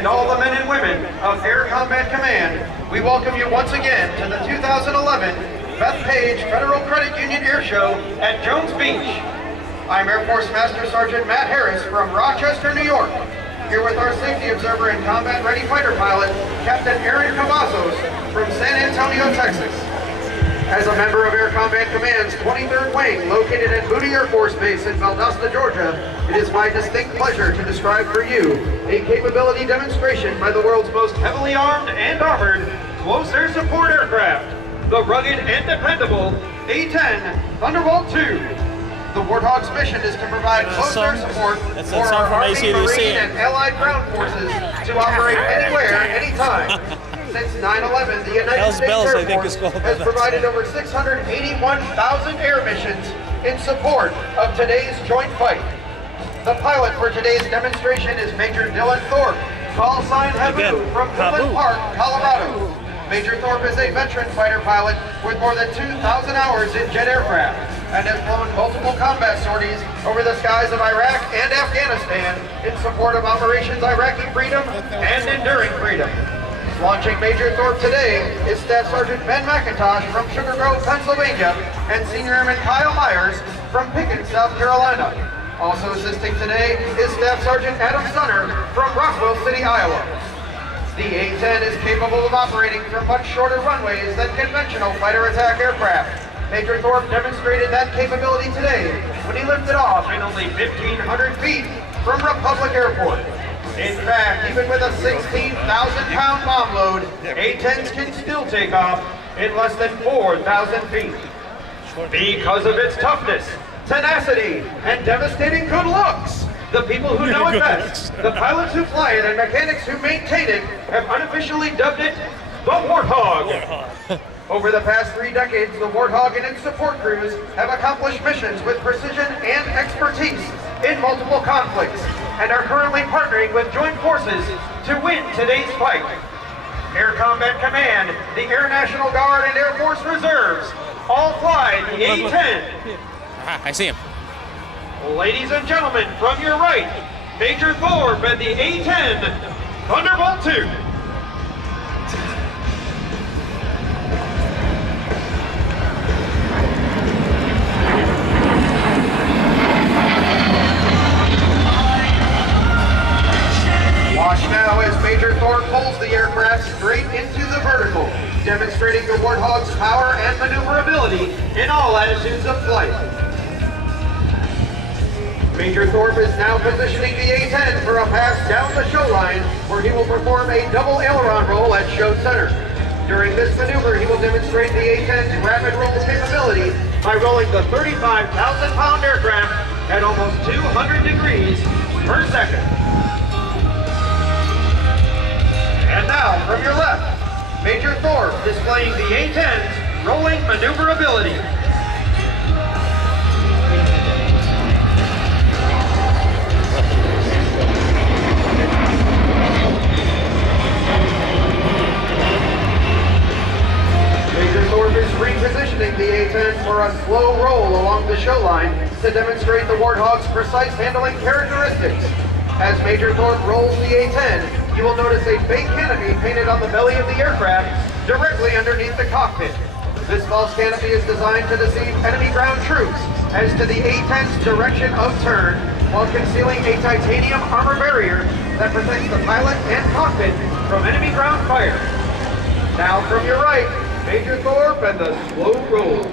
And all the men and women of Air Combat Command, we welcome you once again to the 2011 Bethpage Federal Credit Union Air Show at Jones Beach. I'm Air Force Master Sergeant Matt Harris from Rochester, New York, here with our safety observer and combat-ready fighter pilot, Captain Aaron Cavazos from San Antonio, Texas. As a member of Air Combat Command's 23rd Wing, located at Moody Air Force Base in Valdosta, Georgia, it is my distinct pleasure to describe for you a capability demonstration by the world's most heavily armed and armored close air support aircraft, the rugged and dependable A-10 Thunderbolt II. The Warthog's mission is to provide close air support for our Army, Marine, and Allied ground forces to operate anywhere, anytime. Since 9/11, the United States Air Force has provided over 681,000 air missions in support of today's joint fight. The pilot for today's demonstration is Major Dylan Thorpe, call sign Habu from Woodland Park, Colorado. Major Thorpe is a veteran fighter pilot with more than 2,000 hours in jet aircraft and has flown multiple combat sorties over the skies of Iraq and Afghanistan in support of Operations Iraqi Freedom and Enduring Freedom. Launching Major Thorpe today is Staff Sergeant Ben McIntosh from Sugar Grove, Pennsylvania, and Senior Airman Kyle Myers from Pickens, South Carolina. Also assisting today is Staff Sergeant Adam Stunner from Rockwell City, Iowa. The A-10 is capable of operating from much shorter runways than conventional fighter attack aircraft. Major Thorpe demonstrated that capability today when he lifted off in only 1,500 feet from Republic Airport. In fact, even with a 16,000-pound bomb load, A-10s can still take off in less than 4,000 feet. Because of its toughness, tenacity, and devastating good looks, the people who know it best, the pilots who fly it and mechanics who maintain it, have unofficially dubbed it the Warthog. Over the past 3 decades, the Warthog and its support crews have accomplished missions with precision and expertise in multiple conflicts, and are currently partnering with joint forces to win today's fight. Air Combat Command, the Air National Guard, and Air Force Reserves all fly the A-10. I see him. Ladies and gentlemen, from your right, Major Thorpe and the A-10 Thunderbolt II. Watch now as Major Thorpe pulls the aircraft straight into the vertical, demonstrating the Warthog's power and maneuverability in all attitudes of flight. Major Thorpe is now positioning the A-10 for a pass down the show line, where he will perform a double aileron roll at show center. During this maneuver, he will demonstrate the A-10's rapid roll capability by rolling the 35,000-pound aircraft at almost 200 degrees per second. And now, from your left, Major Thorpe displaying the A-10's rolling maneuverability. Major Thorpe is repositioning the A-10 for a slow roll along the show line to demonstrate the Warthog's precise handling characteristics. As Major Thorpe rolls the A-10, you will notice a fake canopy painted on the belly of the aircraft directly underneath the cockpit. This false canopy is designed to deceive enemy ground troops as to the A-10's direction of turn, while concealing a titanium armor barrier that protects the pilot and cockpit from enemy ground fire. Now from your right, Major Thorpe and the slow roll.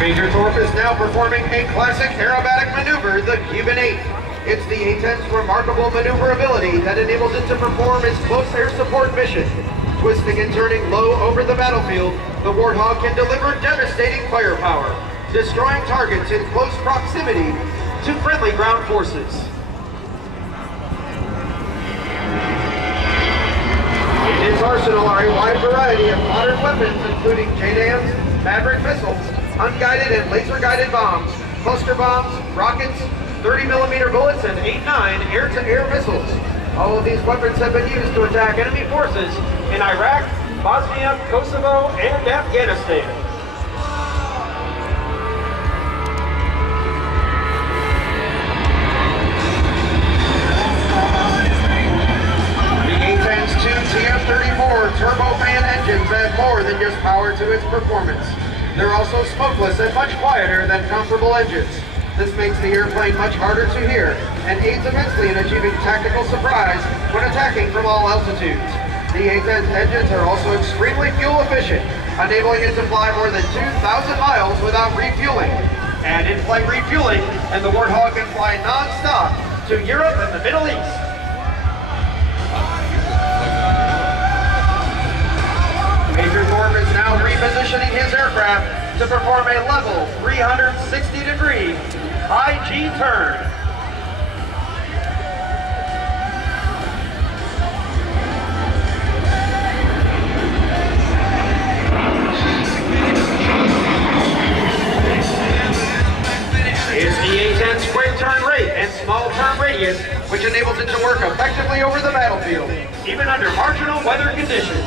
Major Thorpe is now performing a classic aerobatic maneuver, the Cuban 8. It's the A-10's remarkable maneuverability that enables it to perform its close air support mission. Twisting and turning low over the battlefield, the Warthog can deliver devastating firepower, destroying targets in close proximity to friendly ground forces. In its arsenal are a wide variety of modern weapons, including JDAMs, Maverick missiles, unguided and laser-guided bombs, cluster bombs, rockets, 30mm bullets, and 8-9 air-to-air missiles. All of these weapons have been used to attack enemy forces in Iraq, Bosnia, Kosovo, and Afghanistan. enhanced performance. They're also smokeless and much quieter than comparable engines. This makes the airplane much harder to hear and aids immensely in achieving tactical surprise when attacking from all altitudes. The A-10's engines are also extremely fuel efficient, enabling it to fly more than 2,000 miles without refueling. And in-flight refueling, and the Warthog can fly non-stop to Europe and the Middle East. Major Thorpe is now repositioning his aircraft to perform a level 360-degree high G turn. It's the A-10's quick turn rate and small turn radius, which enables it to work effectively over the battlefield, even under marginal weather conditions.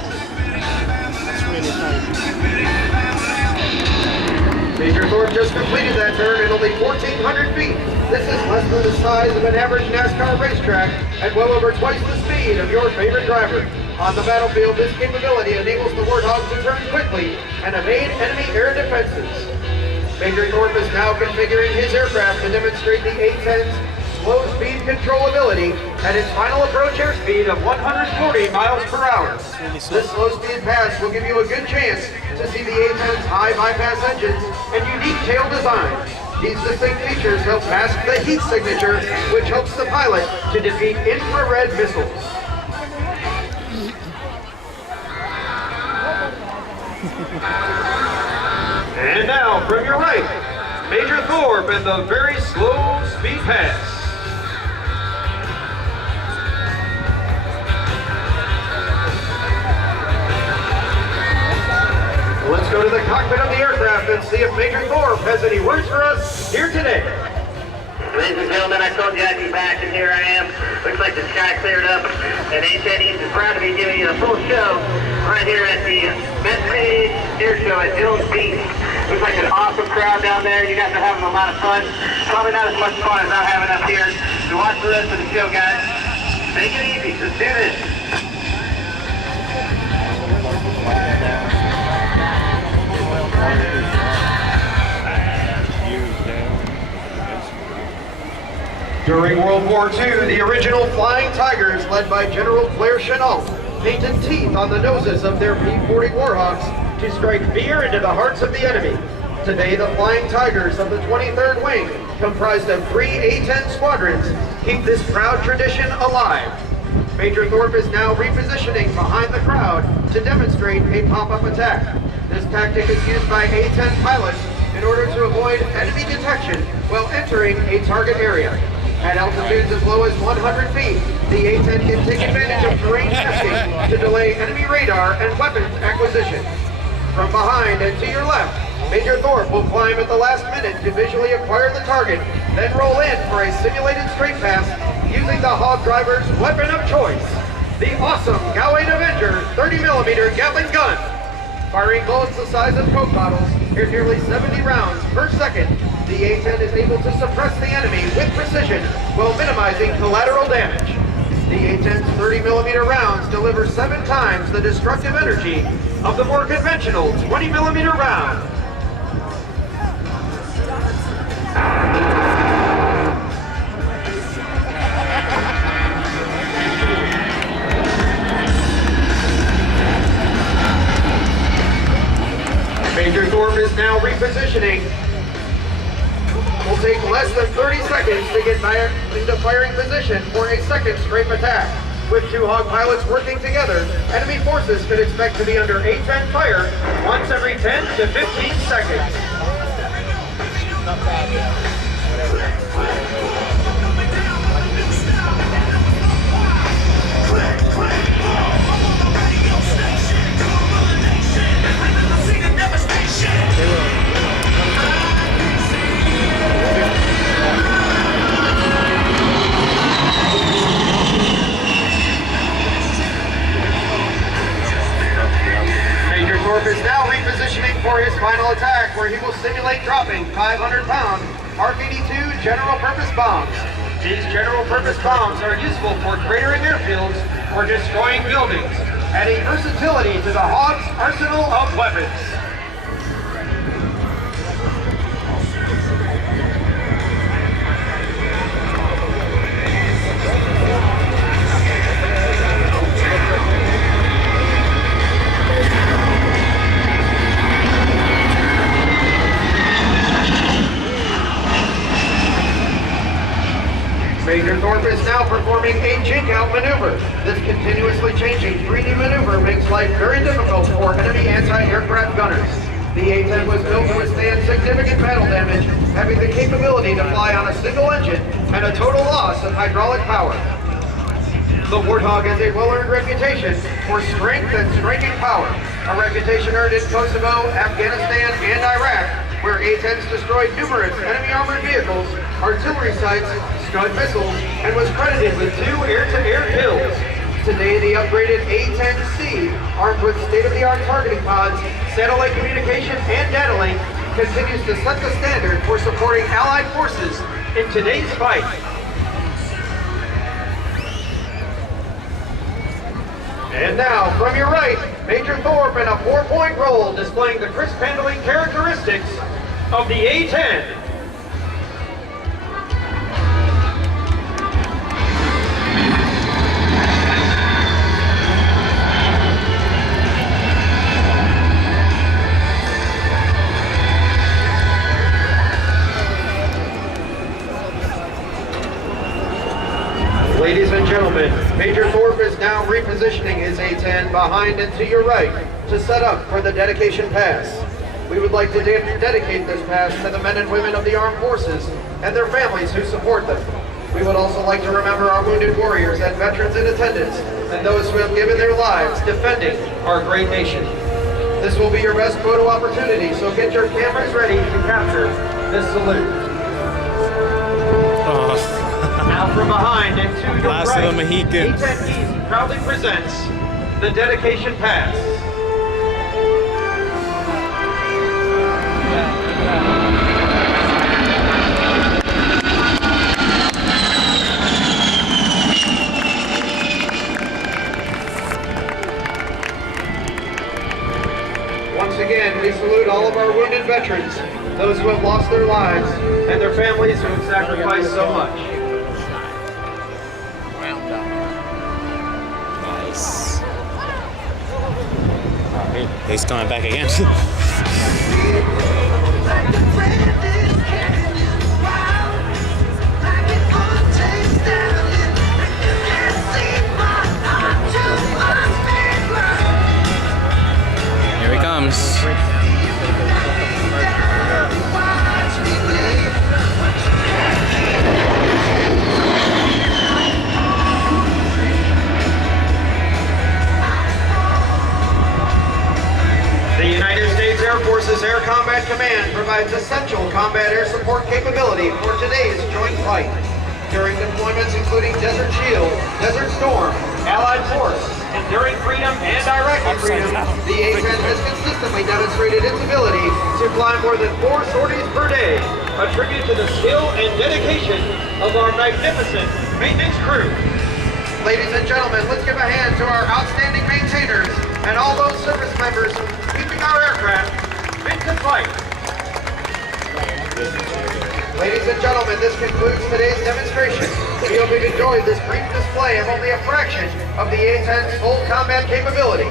Major Thorpe just completed that turn at only 1,400 feet. This is less than the size of an average NASCAR racetrack and well over twice the speed of your favorite driver. On the battlefield, this capability enables the Warthog to turn quickly and evade enemy air defenses. Major Thorpe is now configuring his aircraft to demonstrate the A-10's slow speed controllability at its final approach airspeed of 140 miles per hour. This slow speed pass will give you a good chance to see the A-10's high bypass engines and unique tail design. These distinct features help mask the heat signature, which helps the pilot to defeat infrared missiles. And now, from your right, Major Thorpe in the very slow speed pass. Let's go to the cockpit of the aircraft and see if Major Thorpe has any words for us here today. Ladies and gentlemen, I told you I'd be back, and here I am. Looks like the sky cleared up, and A-10 East is proud to be giving you a full show right here at the Bethpage Air Show at Jones Beach. Looks like an awesome crowd down there. You guys are having a lot of fun. Probably not as much fun as I'm having up here. So watch the rest of the show, guys. Take it easy. Let's do this. During World War II, the original Flying Tigers, led by General Claire Chennault, painted teeth on the noses of their P-40 Warhawks to strike fear into the hearts of the enemy. Today, the Flying Tigers of the 23rd Wing, comprised of 3 A-10 squadrons, keep this proud tradition alive. Major Thorpe is now repositioning behind the crowd to demonstrate a pop-up attack. This tactic is used by A-10 pilots in order to avoid enemy detection while entering a target area. At altitudes as low as 100 feet, the A-10 can take advantage of terrain testing to delay enemy radar and weapons acquisition. From behind and to your left, Major Thorpe will climb at the last minute to visually acquire the target, then roll in for a simulated straight pass using the Hog driver's weapon of choice, the awesome Gawain Avenger 30mm Gatling gun. Firing bullets the size of Coke bottles at nearly 70 rounds per second, the A-10 is able to suppress the enemy with precision while minimizing collateral damage. The A-10's 30mm rounds deliver 7 times the destructive energy of the more conventional 20mm round. Major Thorpe is now repositioning. Will take less than 30 seconds to get back into firing position for a second strafe attack. With 2 Hog pilots working together, enemy forces could expect to be under A-10 fire once every 10 to 15 seconds. Major Thorpe is now repositioning for his final attack, where he will simulate dropping 500-pound Mark-82 general-purpose bombs. These general-purpose bombs are useful for cratering airfields or destroying buildings, adding versatility to the Hog's arsenal of weapons. Major Thorpe is now performing a jink-out maneuver. This continuously changing 3D maneuver makes life very difficult for enemy anti-aircraft gunners. The A-10 was built to withstand significant battle damage, having the capability to fly on a single engine and a total loss of hydraulic power. The Warthog has a well-earned reputation for strength and striking power, a reputation earned in Kosovo, Afghanistan, and Iraq, where A-10s destroyed numerous enemy armored vehicles, artillery sites, Scud missiles, and was credited with 2 air-to-air kills. Today, the upgraded A-10C, armed with state-of-the-art targeting pods, satellite communication, and data link, continues to set the standard for supporting Allied forces in today's fight. And now, from your right, Major Thorpe in a 4-point roll, displaying the crisp handling characteristics of the A-10. Ladies and gentlemen, Major Thorpe is now repositioning his A-10 behind and to your right to set up for the dedication pass. We would like to dedicate this pass to the men and women of the armed forces and their families who support them. We would also like to remember our wounded warriors and veterans in attendance and those who have given their lives defending our great nation. This will be your best photo opportunity, so get your cameras ready to capture this salute. Now from behind and to your Last right, of the Mohicans. A-10 Easy proudly presents the dedication pass. Once again, we salute all of our wounded veterans, those who have lost their lives, and their families who have sacrificed so much. Nice. He's coming back again. Here he comes. The United States Air Force's Air Combat Command provides essential combat air support capability for today's joint fight. During deployments including Desert Shield, Desert Storm, Allied Force, Enduring Freedom, and Iraqi Freedom, the A-10 has consistently demonstrated its ability to fly more than 4 sorties per day, a tribute to the skill and dedication of our magnificent maintenance crew. Ladies and gentlemen, let's give a hand to our outstanding maintainers and all those service members keeping our aircraft fit to fight. Ladies and gentlemen, this concludes today's demonstration. We hope you've enjoyed this brief display of only a fraction of the A-10's full combat capability.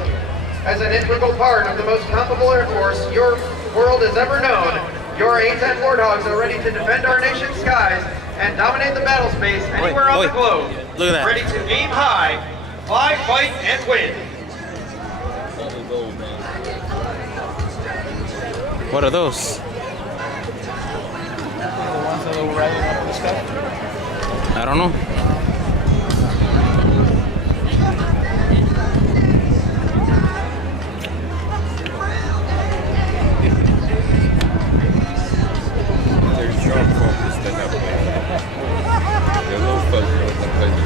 As an integral part of the most comparable Air Force your world has ever known, your A-10 Warthogs are ready to defend our nation's skies and dominate the battle space anywhere on the globe. Look at that. Ready to aim high, fly, fight, and win. What are those? I don't know. There's strong focus that have the low focus that plays